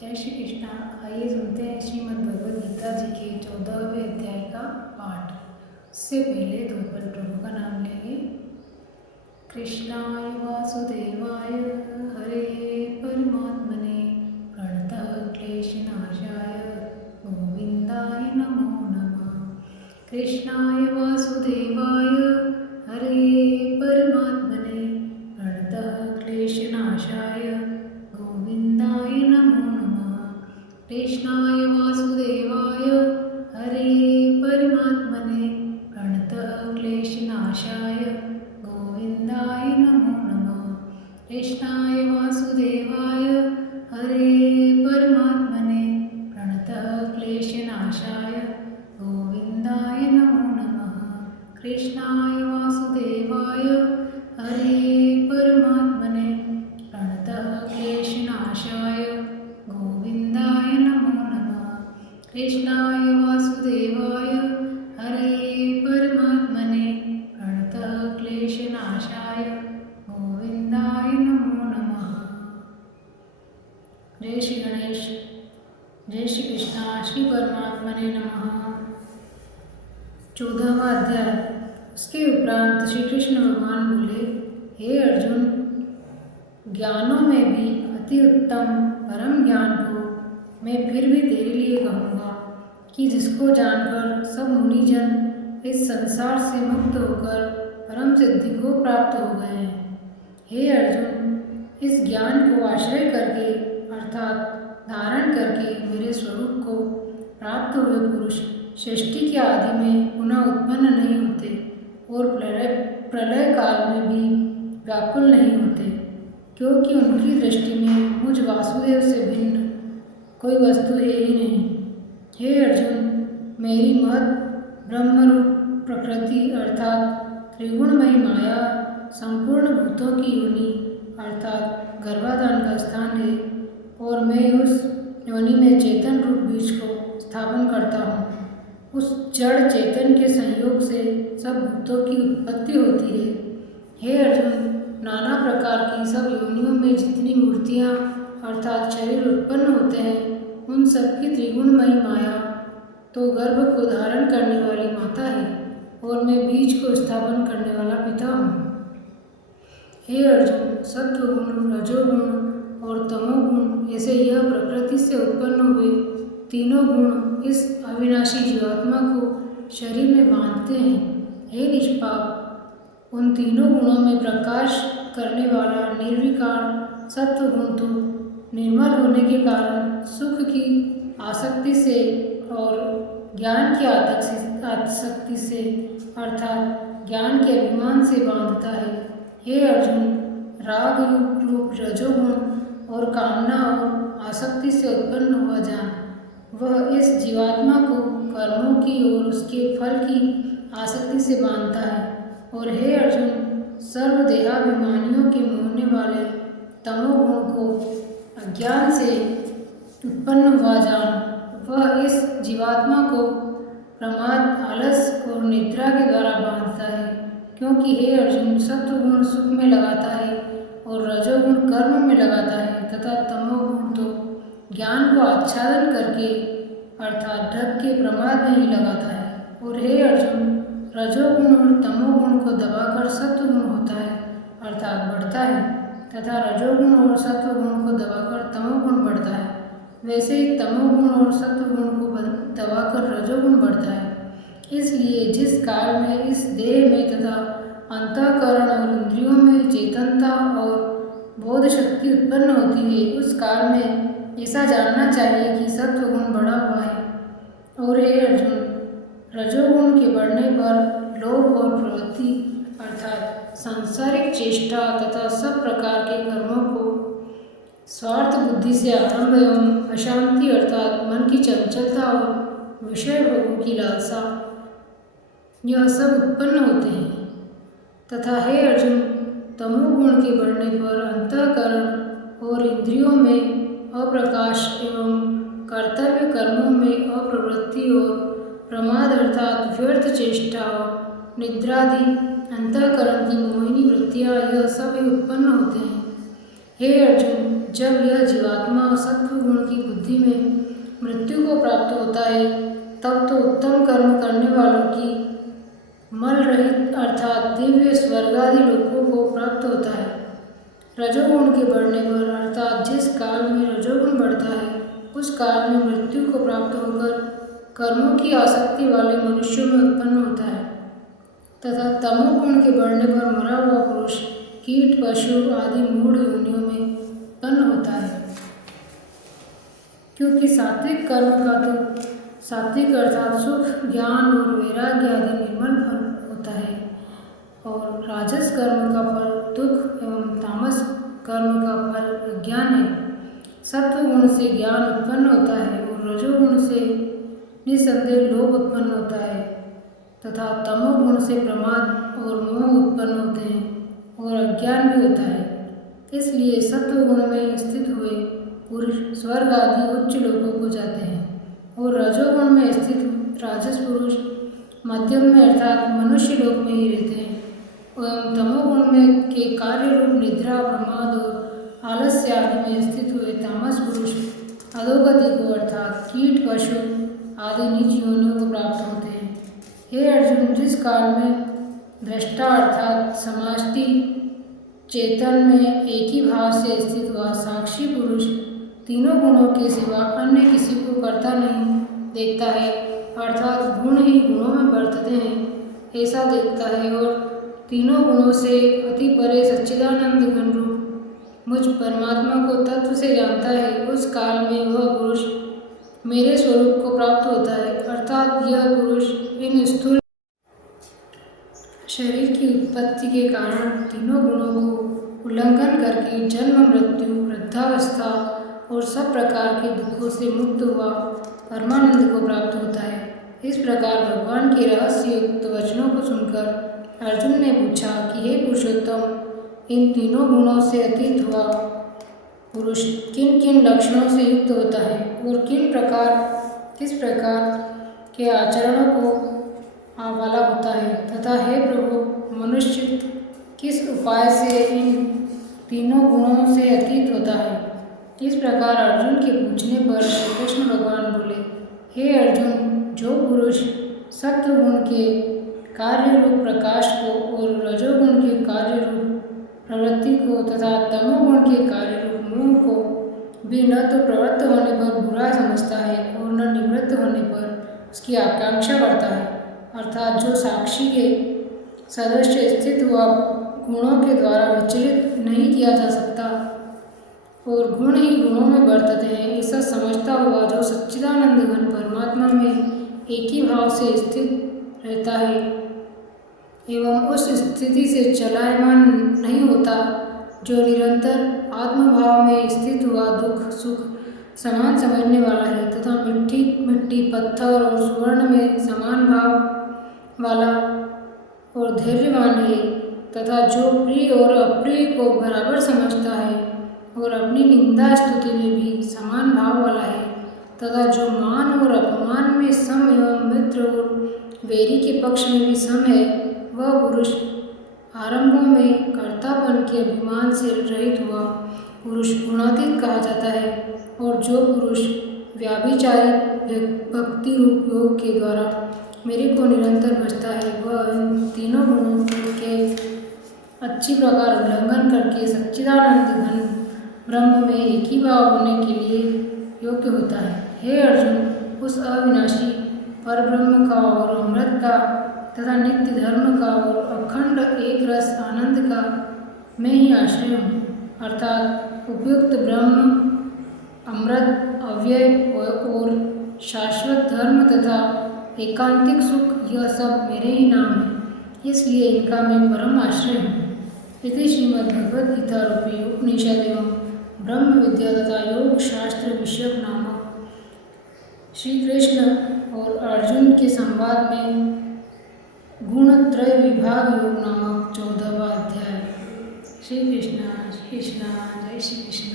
जय श्री कृष्णा। आइए सुनते हैं श्रीमद् भगवद गीता जी के 14वें अध्याय का पाठ। उससे पहले दो पल प्रभु का नाम लेंगे। कृष्णाय वासुदेवाय हरे परमात्मने प्रणतः क्लेशनाशाय गोविंदाय नमो नमः। कृष्णाय वासुदेवाय हरे परमात्मने प्रणतः क्लेशनाशाय गोविंदाय नमो नमः। कृष्णाय वासुदेवाय हरे परमात्मने प्रणतः क्लेशनाशाय गोविंदाय नमो नमः। कृष्णाय वासुदेवाय हरे परमात्मने प्रणतः क्लेशनाशाय गोविंदाय नमो नमः। कृष्णाय वासुदेवाय हरे परमात्मने प्रणतः क्लेशनाशाय गोविंदाय नमो नमः। कृष्णाय वासुदेवाय हरे परमात्मने प्रणतः क्लेशनाशाय गोविंदाय नमो नमः। जय श्री गणेश। जय श्री कृष्णा। श्री परमात्मने नमः। 14वां अध्याय। उसके उपरांत श्री कृष्ण भगवान बोले, हे अर्जुन, ज्ञानों में भी अति उत्तम परम ज्ञान को मैं फिर भी तेरे लिए कहूँगा कि जिसको जानकर सब मुनिजन इस संसार से मुक्त होकर परम सिद्धि को प्राप्त हो गए हैं। हे अर्जुन, इस ज्ञान को आश्रय करके अर्थात धारण करके मेरे स्वरूप को प्राप्त हुए पुरुष सृष्टि के आदि में पुनः उत्पन्न नहीं होते और प्रलय काल में भी व्याकुल नहीं होते, क्योंकि उनकी दृष्टि में मुझ वासुदेव से भिन्न कोई वस्तु है ही नहीं। हे अर्जुन, मेरी महत ब्रह्मरूप प्रकृति अर्थात त्रिगुणमयी माया संपूर्ण भूतों की योनि अर्थात गर्भाधान का स्थान है और मैं उस योनि में चेतन रूप बीज को स्थापन करता हूँ। उस जड़ चेतन के संयोग से सब भूतों की उत्पत्ति होती है। हे अर्जुन, नाना प्रकार की सब योनियों में जितनी मूर्तियाँ अर्थात शरीर उत्पन्न होते हैं, उन सब की त्रिगुणमयी माया तो गर्भ को धारण करने वाली माता है और मैं बीज को स्थापन करने वाला पिता हूँ। हे अर्जुन, सत्वगुण, रजोगुण और तमोगुण ऐसे यह प्रकृति से उत्पन्न हुए तीनों गुण इस अविनाशी जीवात्मा को शरीर में बांधते हैं। हे निष्पाप, उन तीनों गुणों में प्रकाश करने वाला निर्विकार सत्वगुण तो निर्मल होने के कारण सुख की आसक्ति से और ज्ञान की आसक्ति से अर्थात ज्ञान के अभिमान से बांधता है। हे अर्जुन, राग रूप रजोगुण और कामना और आसक्ति से उत्पन्न हुआ ज्ञान वह इस जीवात्मा को कर्मों की और उसके फल की आसक्ति से बांधता है। और हे अर्जुन, सर्वदेहाभिमानियों के मोहने वाले तमोगुण को अज्ञान से उत्पन्न हुआ ज्ञान वह इस जीवात्मा को प्रमाद, आलस और निद्रा के द्वारा बांधता है। क्योंकि हे अर्जुन, सत्वगुण सुख में लगाता है और रजोगुण कर्म में लगाता है तथा तमोगुण तो ज्ञान को आच्छादन करके अर्थात ढक के प्रमाद में ही लगाता है। और हे अर्जुन, रजोगुण और तमोगुण को दबाकर सत्वगुण होता है अर्थात बढ़ता है तथा रजोगुण और सत्वगुण को दबाकर तमोगुण बढ़ता है। वैसे ही तमोगुण और सत्वगुण को दबाकर रजोगुण बढ़ता है। इसलिए जिस काल में इस देह में तथा अंतःकरण और इंद्रियों में चेतनता और बोध शक्ति उत्पन्न होती है, उस काल में ऐसा जानना चाहिए कि सत्वगुण बढ़ा हुआ है। और हे अर्जुन, रजोगुण के बढ़ने पर लोभ और प्रवृत्ति अर्थात सांसारिक चेष्टा तथा सब प्रकार के कर्मों को स्वार्थ बुद्धि से आरंभ एवं अशांति अर्थात मन की चंचलता और विषय भोगों की लालसा यह सब उत्पन्न होते हैं। तथा हे अर्जुन, तमोगुण के बढ़ने पर अंतःकरण और इंद्रियों में अप्रकाश एवं कर्तव्य कर्मों में अप्रवृत्ति और प्रमाद अर्थात व्यर्थ चेष्टा और निद्रादि अंतःकरण की मोहिनी वृत्तियाँ यह सब उत्पन्न होते हैं। हे अर्जुन, जब यह जीवात्मा सत्व गुण की बुद्धि में मृत्यु को प्राप्त होता है तब तो उत्तम कर्म करने वालों की मल रहित अर्थात दिव्य स्वर्गादि लोकों को प्राप्त होता है। रजोगुण के बढ़ने पर अर्थात जिस काल में रजोगुण बढ़ता है उस काल में मृत्यु को प्राप्त होकर कर्मों की आसक्ति वाले मनुष्यों में उत्पन्न होता है तथा तमोगुण के बढ़ने पर मरा हुआ पुरुष कीट पशु आदि मूढ़ योनियों में उत्पन्न होता है। क्योंकि सात्विक कर्म का तो सात्विक अर्थात सुख ज्ञान और वैराग्य आदि निर्मल फल होता है और राजस कर्म का फल दुख एवं तामस कर्म का फल अज्ञान है। सत्व गुण से ज्ञान उत्पन्न होता है और रजोगुण से निसंदेह लोभ उत्पन्न होता है तथा तमोगुण से प्रमाद और मोह उत्पन्न होते हैं और अज्ञान भी होता है। इसलिए सत्व गुण में स्थित हुए पुरुष स्वर्ग आदि उच्च लोकों को जाते हैं और रजोगुण में स्थित राजस पुरुष मध्यम में अर्थात मनुष्य लोक में ही रहते हैं एवं तमोगुण में के कार्य रूप निद्रा प्रमाद और आलस्य आदि में स्थित हुए तामस पुरुष अधोगति को अर्थात कीट पशु आदि नीच योनियों को प्राप्त होते हैं। हे अर्जुन, जिस काल में दृष्टा अर्थात समष्टि चेतन में एक ही भाव से स्थित हुआ साक्षी पुरुष तीनों गुणों के सिवा अन्य किसी को करता नहीं देखता है अर्थात गुण ही गुणों में बरतते हैं ऐसा देखता है और तीनों गुणों से अति परे सच्चिदानंद घन रूप मुझ परमात्मा को तत्व से जानता है, उस काल में वह पुरुष मेरे स्वरूप को प्राप्त होता है। अर्थात यह पुरुष इन स्थूल शरीर की उत्पत्ति के कारण तीनों गुणों को उल्लंघन करके जन्म मृत्यु वृद्धावस्था और सब प्रकार के दुखों से मुक्त हुआ परमानंद को प्राप्त होता है। इस प्रकार भगवान के रहस्य युक्त वचनों को सुनकर अर्जुन ने पूछा कि हे पुरुषोत्तम, इन तीनों गुणों से अतीत हुआ पुरुष किन किन लक्षणों से युक्त होता है और किस प्रकार के आचरणों को वाला होता है तथा हे प्रभु, मनुष्य किस उपाय से इन तीनों गुणों से अतीत होता है। इस प्रकार अर्जुन के पूछने पर श्री कृष्ण भगवान बोले, हे अर्जुन, जो पुरुष सत्व गुण के कार्य रूप प्रकाश को और रजोगुण के कार्य रूप प्रवृत्ति को तथा तमोगुण के कार्य रूप मोह को भी न तो प्रवृत्त होने पर बुरा समझता है और न निवृत्त होने पर उसकी आकांक्षा करता है, अर्थात जो साक्षी के सदृश स्थित हुआ गुणों के द्वारा विचलित नहीं किया जा सकता और गुण ही गुणों में बरतते हैं, ऐसा समझता हुआ जो सच्चिदानंद घन परमात्मा में एक ही भाव से स्थित रहता है एवं उस स्थिति से चलायमान नहीं होता, जो निरंतर आत्मभाव में स्थित हुआ दुख सुख समान समझने वाला है तथा मिट्टी मिट्टी पत्थर और सुवर्ण में समान भाव वाला और धैर्यवान है तथा जो प्रिय और अप्रिय को बराबर समझता है और अपनी निंदा स्तुति में भी समान भाव वाला है तथा जो मान और अपमान में सम एवं मित्र और वैरी के पक्ष में भी सम है, वह पुरुष आरंभों में कर्तापन के अभिमान से रहित हुआ पुरुष गुणातीत कहा जाता है। और जो पुरुष व्याभिचारी भक्ति रूप योग के द्वारा मेरे को निरंतर भजता है, वह इन तीनों गुणों के अच्छी प्रकार उल्लंघन करके सच्चिदानंद घन ब्रह्म में एक ही भाव होने के लिए योग्य होता है। हे अर्जुन, उस अविनाशी परब्रह्म का और अमृत का तथा नित्य धर्म का और अखंड एक रस आनंद का मैं ही आश्रय हूँ, अर्थात उपयुक्त ब्रह्म अमृत अव्यय और शाश्वत धर्म तथा एकांतिक सुख, यह सब मेरे ही नाम है, इसलिए इनका मैं परम आश्रय हूँ। इति श्रीमद्भगवद्गीता रूपी उपनिषद एवं ब्रह्म विद्या तथा योग शास्त्र विषयक नामक श्री कृष्ण और अर्जुन के संवाद में गुणत्रय विभाग योग नामक 14वां अध्याय। श्री कृष्ण जय श्री कृष्ण।